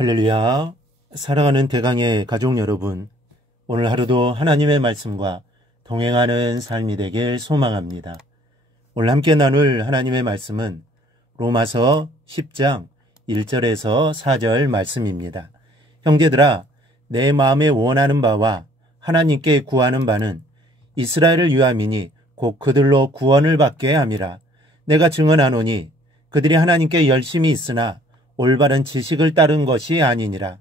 할렐루야. 사랑하는 대강의 가족 여러분, 오늘 하루도 하나님의 말씀과 동행하는 삶이 되길 소망합니다. 오늘 함께 나눌 하나님의 말씀은 로마서 10장 1절에서 4절 말씀입니다. 형제들아, 내 마음에 원하는 바와 하나님께 구하는 바는 이스라엘을 위함이니 곧 그들로 구원을 받게 함이라. 내가 증언하노니 그들이 하나님께 열심히 있으나 올바른 지식을 따른 것이 아니니라.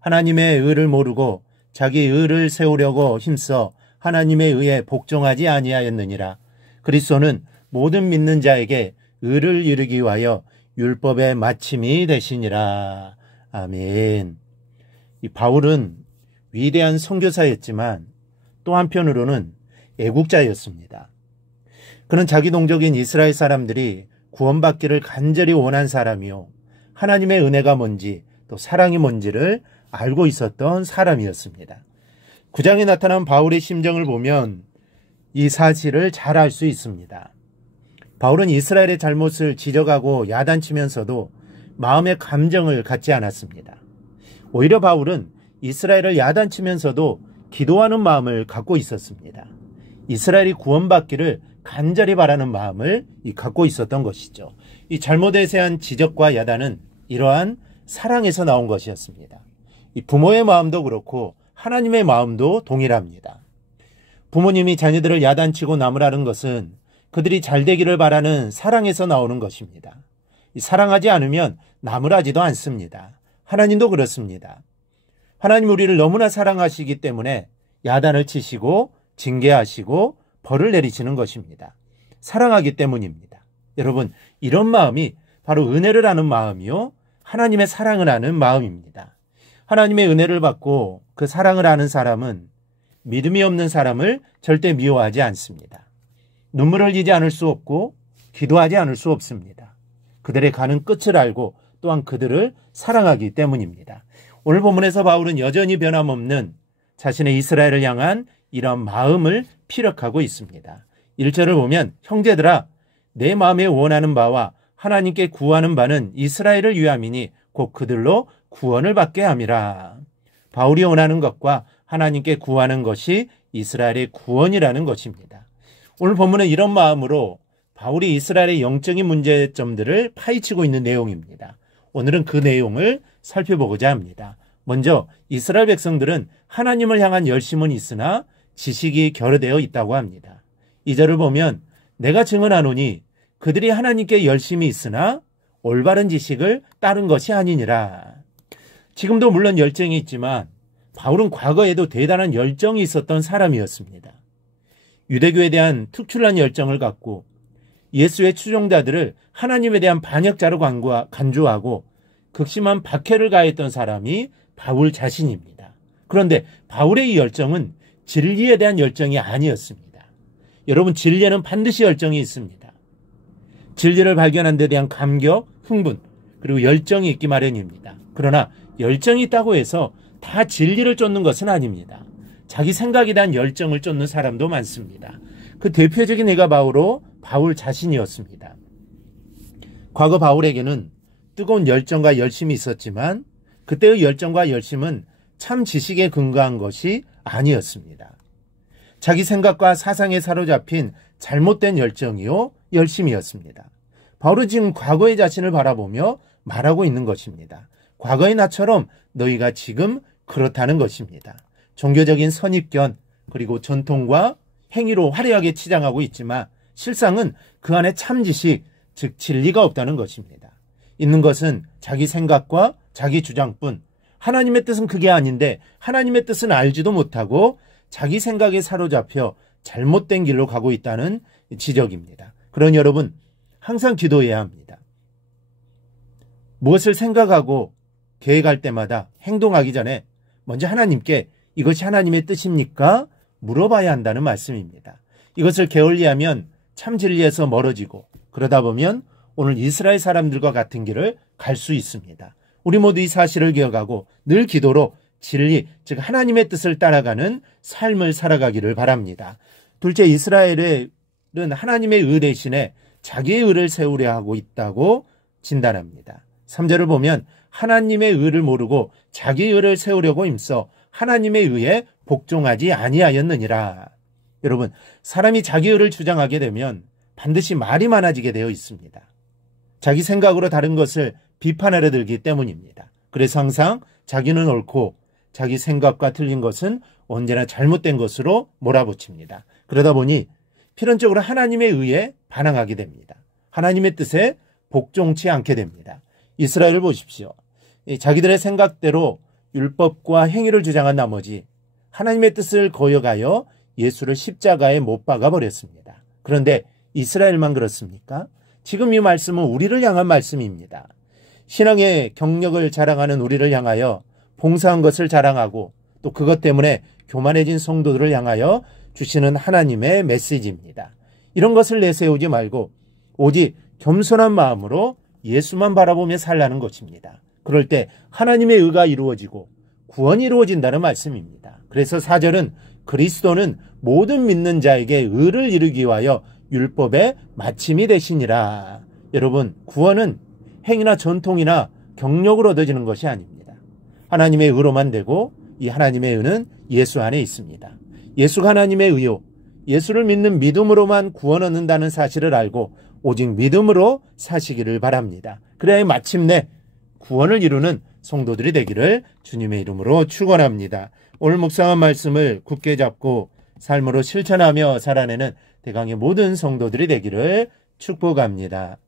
하나님의 의를 모르고 자기 의를 세우려고 힘써 하나님의 의에 복종하지 아니하였느니라. 그리스도는 모든 믿는 자에게 의를 이루기 위하여 율법의 마침이 되시니라. 아멘. 이 바울은 위대한 선교사였지만 또 한편으로는 애국자였습니다. 그는 자기 동족인 이스라엘 사람들이 구원받기를 간절히 원한 사람이요, 하나님의 은혜가 뭔지 또 사랑이 뭔지를 알고 있었던 사람이었습니다. 9장에 나타난 바울의 심정을 보면 이 사실을 잘 알 수 있습니다. 바울은 이스라엘의 잘못을 지적하고 야단치면서도 마음의 감정을 갖지 않았습니다. 오히려 바울은 이스라엘을 야단치면서도 기도하는 마음을 갖고 있었습니다. 이스라엘이 구원받기를 간절히 바라는 마음을 갖고 있었던 것이죠. 이 잘못에 대한 지적과 야단은 이러한 사랑에서 나온 것이었습니다. 이 부모의 마음도 그렇고 하나님의 마음도 동일합니다. 부모님이 자녀들을 야단치고 나무라는 것은 그들이 잘 되기를 바라는 사랑에서 나오는 것입니다. 이 사랑하지 않으면 나무라지도 않습니다. 하나님도 그렇습니다. 하나님 우리를 너무나 사랑하시기 때문에 야단을 치시고 징계하시고 벌을 내리시는 것입니다. 사랑하기 때문입니다. 여러분, 이런 마음이 바로 은혜를 아는 마음이요, 하나님의 사랑을 아는 마음입니다. 하나님의 은혜를 받고 그 사랑을 아는 사람은 믿음이 없는 사람을 절대 미워하지 않습니다. 눈물을 흘리지 않을 수 없고 기도하지 않을 수 없습니다. 그들의 가는 끝을 알고 또한 그들을 사랑하기 때문입니다. 오늘 본문에서 바울은 여전히 변함없는 자신의 이스라엘을 향한 이런 마음을 피력하고 있습니다. 1절을 보면 형제들아, 내 마음에 원하는 바와 하나님께 구하는 바는 이스라엘을 위함이니 곧 그들로 구원을 받게 함이라. 바울이 원하는 것과 하나님께 구하는 것이 이스라엘의 구원이라는 것입니다. 오늘 본문은 이런 마음으로 바울이 이스라엘의 영적인 문제점들을 파헤치고 있는 내용입니다. 오늘은 그 내용을 살펴보고자 합니다. 먼저 이스라엘 백성들은 하나님을 향한 열심은 있으나 지식이 결여되어 있다고 합니다. 2절을 보면 내가 증언하노니 그들이 하나님께 열심히 있으나 올바른 지식을 따른 것이 아니니라. 지금도 물론 열정이 있지만 바울은 과거에도 대단한 열정이 있었던 사람이었습니다. 유대교에 대한 특출난 열정을 갖고 예수의 추종자들을 하나님에 대한 반역자로 간주하고 극심한 박해를 가했던 사람이 바울 자신입니다. 그런데 바울의 이 열정은 진리에 대한 열정이 아니었습니다. 여러분, 진리에는 반드시 열정이 있습니다. 진리를 발견한 데 대한 감격, 흥분, 그리고 열정이 있기 마련입니다. 그러나 열정이 있다고 해서 다 진리를 쫓는 것은 아닙니다. 자기 생각에 대한 열정을 쫓는 사람도 많습니다. 그 대표적인 예가 바로 바울 자신이었습니다. 과거 바울에게는 뜨거운 열정과 열심이 있었지만 그때의 열정과 열심은 참 지식에 근거한 것이 아니었습니다. 자기 생각과 사상에 사로잡힌 잘못된 열정이요, 열심이었습니다. 바울은 지금 과거의 자신을 바라보며 말하고 있는 것입니다. 과거의 나처럼 너희가 지금 그렇다는 것입니다. 종교적인 선입견 그리고 전통과 행위로 화려하게 치장하고 있지만 실상은 그 안에 참 지식, 즉 진리가 없다는 것입니다. 있는 것은 자기 생각과 자기 주장뿐, 하나님의 뜻은 그게 아닌데 하나님의 뜻은 알지도 못하고 자기 생각에 사로잡혀 잘못된 길로 가고 있다는 지적입니다. 그러니 여러분, 항상 기도해야 합니다. 무엇을 생각하고 계획할 때마다 행동하기 전에 먼저 하나님께 이것이 하나님의 뜻입니까? 물어봐야 한다는 말씀입니다. 이것을 게을리하면 참 진리에서 멀어지고 그러다 보면 오늘 이스라엘 사람들과 같은 길을 갈 수 있습니다. 우리 모두 이 사실을 기억하고 늘 기도로 진리, 즉 하나님의 뜻을 따라가는 삶을 살아가기를 바랍니다. 둘째, 이스라엘은 하나님의 의 대신에 자기의 의를 세우려 하고 있다고 진단합니다. 3절을 보면 하나님의 의를 모르고 자기 의를 세우려고 힘써 하나님의 의에 복종하지 아니하였느니라. 여러분, 사람이 자기 의를 주장하게 되면 반드시 말이 많아지게 되어 있습니다. 자기 생각으로 다른 것을 비판하려 들기 때문입니다. 그래서 항상 자기는 옳고 자기 생각과 틀린 것은 언제나 잘못된 것으로 몰아붙입니다. 그러다 보니 필연적으로 하나님의 의에 반항하게 됩니다. 하나님의 뜻에 복종치 않게 됩니다. 이스라엘을 보십시오. 자기들의 생각대로 율법과 행위를 주장한 나머지 하나님의 뜻을 거역하여 예수를 십자가에 못 박아 버렸습니다. 그런데 이스라엘만 그렇습니까? 지금 이 말씀은 우리를 향한 말씀입니다. 신앙의 경력을 자랑하는 우리를 향하여 봉사한 것을 자랑하고 또 그것 때문에 교만해진 성도들을 향하여 주시는 하나님의 메시지입니다. 이런 것을 내세우지 말고 오직 겸손한 마음으로 예수만 바라보며 살라는 것입니다. 그럴 때 하나님의 의가 이루어지고 구원이 이루어진다는 말씀입니다. 그래서 4절은 그리스도는 모든 믿는 자에게 의를 이루기 위하여 율법의 마침이 되시니라. 여러분, 구원은 행위나 전통이나 경력으로 얻어지는 것이 아닙니다. 하나님의 의로만 되고 이 하나님의 의는 예수 안에 있습니다. 예수가 하나님의 의요, 예수를 믿는 믿음으로만 구원 얻는다는 사실을 알고 오직 믿음으로 사시기를 바랍니다. 그래야 마침내 구원을 이루는 성도들이 되기를 주님의 이름으로 축원합니다. 오늘 묵상한 말씀을 굳게 잡고 삶으로 실천하며 살아내는 대강의 모든 성도들이 되기를 축복합니다.